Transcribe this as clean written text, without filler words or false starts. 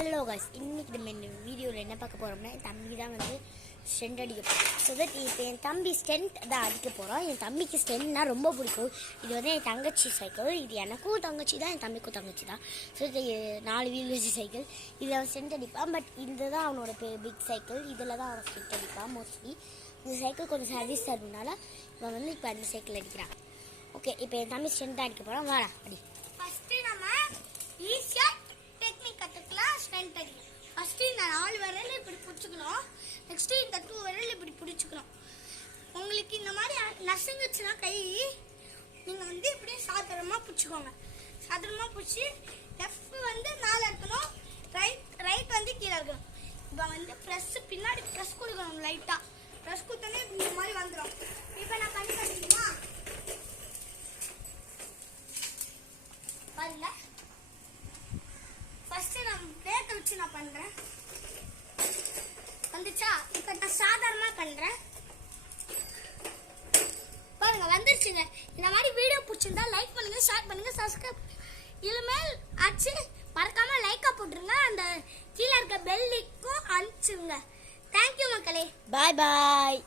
Hello guys, இன்றைக்கி நம்ம இந்த வீடியோவில் என்ன பார்க்க போகிறோம்னா என் தம்பி தான் வந்து ஸ்டெண்ட் அடிக்க போகிறோம். ஸோ தட் இப்போ என் தம்பி ஸ்டெண்ட் தான் அடிக்க போகிறோம். என் தம்பிக்கு ஸ்டெண்ட்னா ரொம்ப பிடிக்கும். இது வந்து என் தங்கச்சி சைக்கிள். இது எனக்கும் தங்கச்சி தான், என் தம்பிக்கும் தங்கச்சி தான். ஸோ இது 4 வீல் வச்சு சைக்கிள். இதில் அவன் ஸ்டெண்ட் அடிப்பான். பட் இந்த தான் அவனோட பிக் சைக்கிள். இதில் தான் அவன் ஸ்டெண்ட் அடிப்பான் மோஸ்ட்லி. இந்த சைக்கிள் கொஞ்சம் சர்வீஸ் தருனால இவன் வந்து இப்போ அந்த சைக்கிள் அடிக்கிறான். ஓகே, இப்போ என் தம்பி ஸ்டெண்ட் தான் அடிக்க போகிறான். வாடா அடி. ஃபஸ்ட்டு நம்ம ஈஸியாக டெக்னிக் கற்றுக்கலாம். ஸ்ட்ரென்த் அடிக்கும். ஃபஸ்ட்டு இந்த 4 விரல் இப்படி பிடிச்சிக்கணும். நெக்ஸ்ட்டு இந்த 2 விரல் இப்படி பிடிச்சிக்கணும். உங்களுக்கு இந்த மாதிரி நசுங்குச்சுன்னா கை, நீங்கள் வந்து இப்படியே சாதாரணமாக பிடிச்சிக்கோங்க. சாதாரணமாக பிடிச்சி லெஃப்ட் வந்து மேலே இருக்கணும், ரைட் வந்து கீழே இருக்கணும். இப்போ வந்து பின்னாடி ப்ரெஸ் கொடுக்கணும். லைட்டாக ப்ரெஸ் கொடுத்தோன்னே இந்த மாதிரி வந்துடும். இப்போ நான் பண்ணி காட்டுறீங்களா பாருங்க. ஃபர்ஸ்ட் நான் பிரேக் வச்சு நான் பண்றேன். வந்துச்சா? இப்போ நான் சாதாரணமா பண்றேன். பாருங்க வந்துருச்சுங்க. இந்த மாதிரி வீடியோ பிடிச்சிருந்தா லைக் பண்ணுங்க, ஷேர் பண்ணுங்க, சப்ஸ்கிரைப் இனிமேல் ஆச்சு மறக்காம லைக்கா போட்டுருங்க. அந்த கீழே இருக்க பெல்லுக்கும் அனுப்பிச்சுங்க. தேங்க்யூ மக்களே. பாய் பாய்.